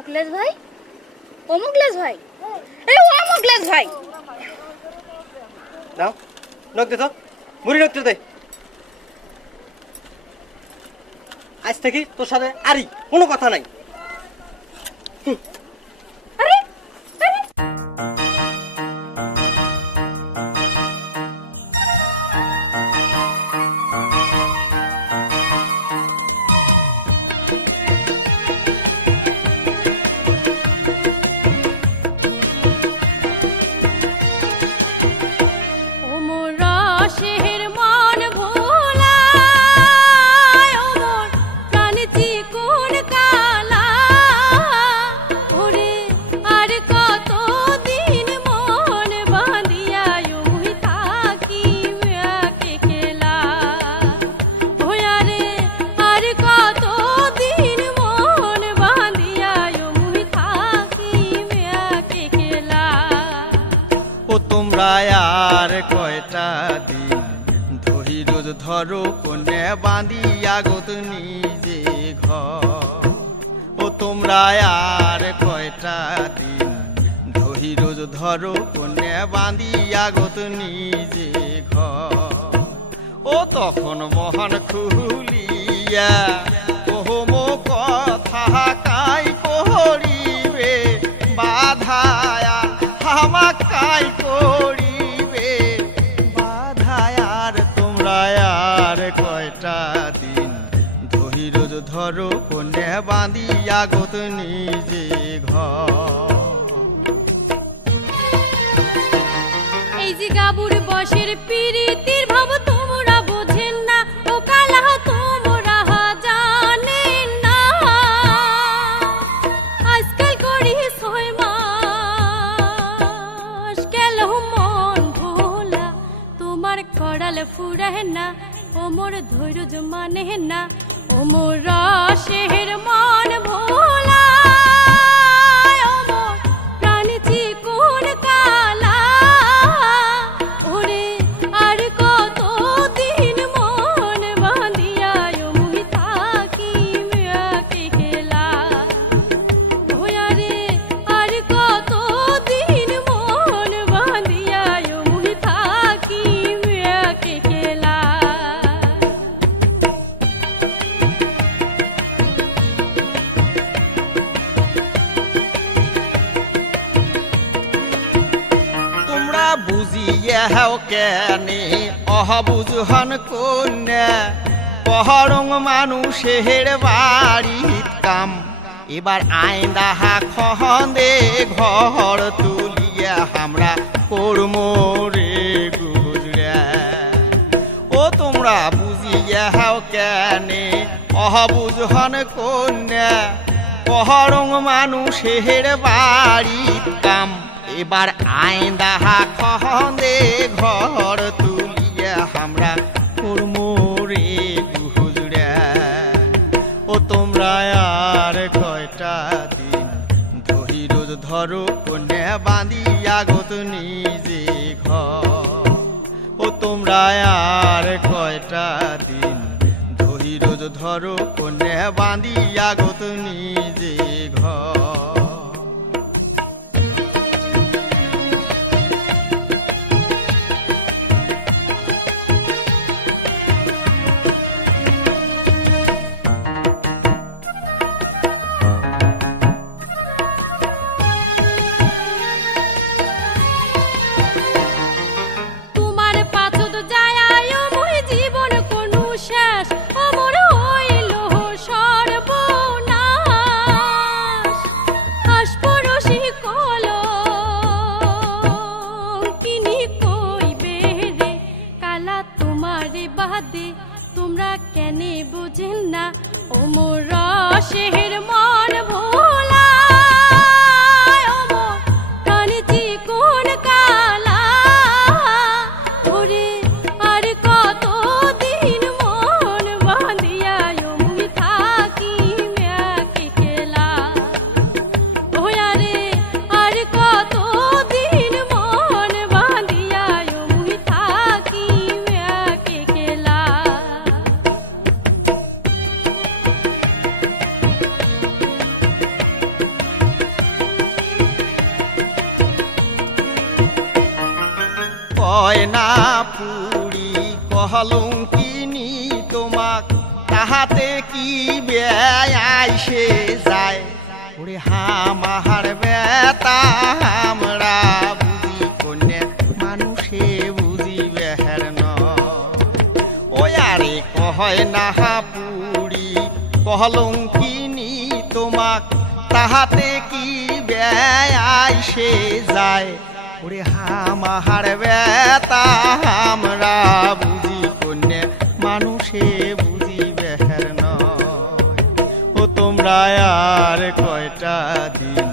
মোকলেশ ভাই, ও মোকলেশ ভাই, এই ও মোকলেশ ভাই। নাও নক দে তো, মুড়ি নক দে। আজ থেকে তোর সাথে আরই কোনো কথা নাই। আরে আর কয়টা দিন ধৈর্য ধরো কোনে বাঁধিয়া গোত নিজে ঘর। ও তোমরা আর কয়টা দিন ধৈর্য ধরো কোনে বাঁধিয়া গোত নিজে ঘর। ও তখন মহান খুলিয়া ওহম কথা কাই করিবে বাধায়া হামাকাই করিবে বাধায়ার। তোমরা আর কয়টা দিন ধৈর্য ধরো কোনে বাঁধিয়া গোত নিজে ঘর। এই যে গাবুর বসের পিরিতির ভাব তোমরা বোঝেন না, ও কালা তোমরা জানেন না। আজকাল করি 6 মাস গেল মন ভোলা, তোমার কড়াল ফুরায় না, ও মোর ধৈর্য মানে না, ও মোর রসের মন ভোলা, ও মোর প্রাণ চিকুন কালা। ওরে আর কত দিন মন বাঁধিয়া মুহি থাকি মেয়াকে খেলা। ওয়া রে আর কত দিন মন বাঁধিয়া মুহি থাকি মেয়াকে খেলা। তোমরা বুঝিয়া হেও কেনে অহবুঝহন কন্যা পহরং মানুষের বাড়ির কাম। এবার আইন্দাহা খন্দে ঘর তুলিয়া আমরা করমো রে গুজরা। ও তোমরা বুঝিয়া হেও কেনে অহবুঝহন কন্যা পহরং মানুষের বাড়ির কাম। এবার আইন্দাহা খন্দে ঘর তুলিয়া আমরা করমো রে গুজরা। ও তোমরা আর কয়টা দিন ধৈর্য ধরো কোনে বাঁধিয়া গোত নিজে ঘর। ও তোমরা আর কয়টা দিন ধৈর্য ধরো কোনে বাঁধিয়া গোত নিজে ঘর। তোমার পাছদ যায় মুই জীবন কোনো শেষ, ও মোর হইল সর্বনাশ। হাসপরশি কল কিনি কইবে রে কালা তোমারে বাদে, তোমরা কেনে বুঝেন না, ও মোর রসের মন ভোলা, ও মোর প্রাণ চিকুন কালা। ওরে আর কত দিন মন বাঁধিয়া মুই থাকি মেয়াকে খেলা। ওয়া রে আর কত দিন মন বাঁধিয়া মুই থাকি মেয়াকে খেলা। কলঙ্কিনী তোমাক তাহাতে কি ব্যয় আইসে যায় ওরে হামাহার বেতা আমরা বুঝি কন্যা মানুষে বুঝি বেহের ন ওই আরে কয় নাহা পুরি কলঙ্কিনী তোমাক তাহাতে কি ব্যয় আইসে যায় ওরে হামাহার বেতা আমরা বুঝি কন্যা মানুষে বুঝি বেহের নয় ও তোমরা আর কয়টা দিন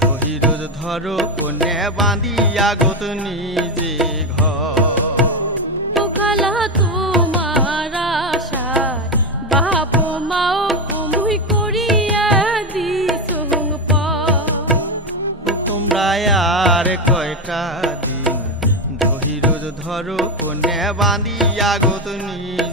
ধৈর্য ধরো কন্যা বাঁধিয়া গত নিজে ঘর ও কালা তোমার আশায় বাপ মাও কমুই করিয়া দিছুং পর ও তোমরা আর কয়টা দিন ধৈর্য ধরো কন্যা বাঁধিয়া গত নিজে